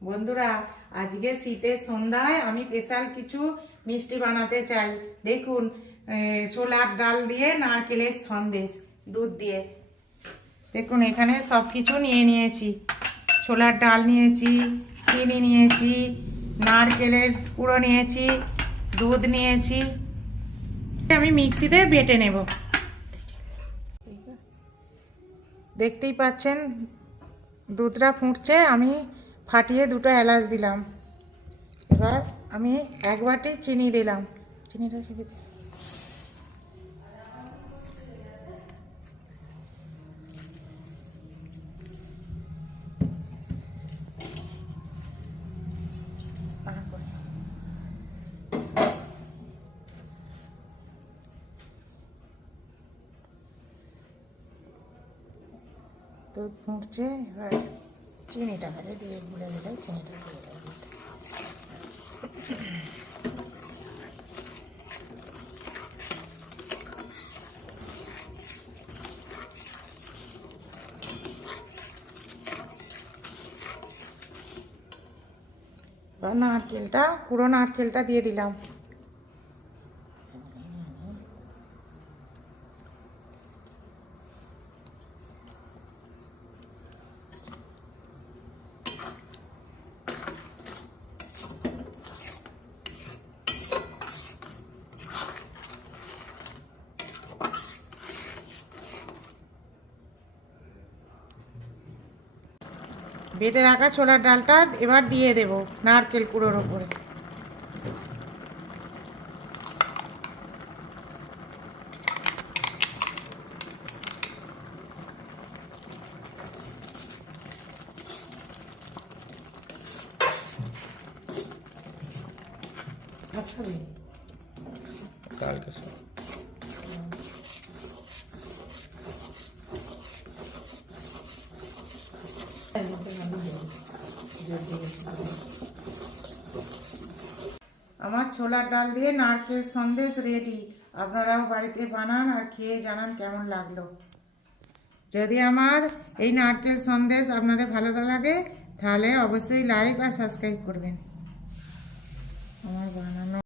বন্ধুরা, আজকে শীতের সন্ধ্যায় আমি স্পেশাল কিছু মিষ্টি বানাতে চাই। দেখুন, ছোলার ডাল দিয়ে নারকেলের সন্দেশ দুধ দিয়ে। দেখুন, এখানে সব কিছু নিয়ে নিয়েছি। ছোলার ডাল নিয়েছি, চিনি নিয়েছি, নারকেলের কুড়ো নিয়েছি, দুধ নিয়েছি। আমি মিক্সিতে বেটে নেব। দেখতেই পাচ্ছেন দুধটা ফুটছে, আমি ফাটিয়ে দুটো এলাচ দিলাম। এবার আমি এক বাটি চিনি দিলাম। চিনিটা চেপে দিই। দুধ ফুটছে, এবার চিনিটা ফেলে দিয়ে গুলে গেলে চিনিটা দিয়ে দেবো। এবার নারকেলটা, পুরো নারকেলটা দিয়ে দিলাম। বেটে রাখা ছোলার ডালটা এবার দিয়ে দেব নারকেল কুড়োর ওপরে। আমার ছোলার ডাল দিয়ে নারকেল সন্দেশ রেডি। আপনারাও বাড়িতে বানান আর খেয়ে জানান কেমন লাগলো। যদি আমার এই নারকেল সন্দেশ আপনাদের ভালো লাগে তাহলে অবশ্যই লাইক আর সাবস্ক্রাইব করবেন। আমার বানানো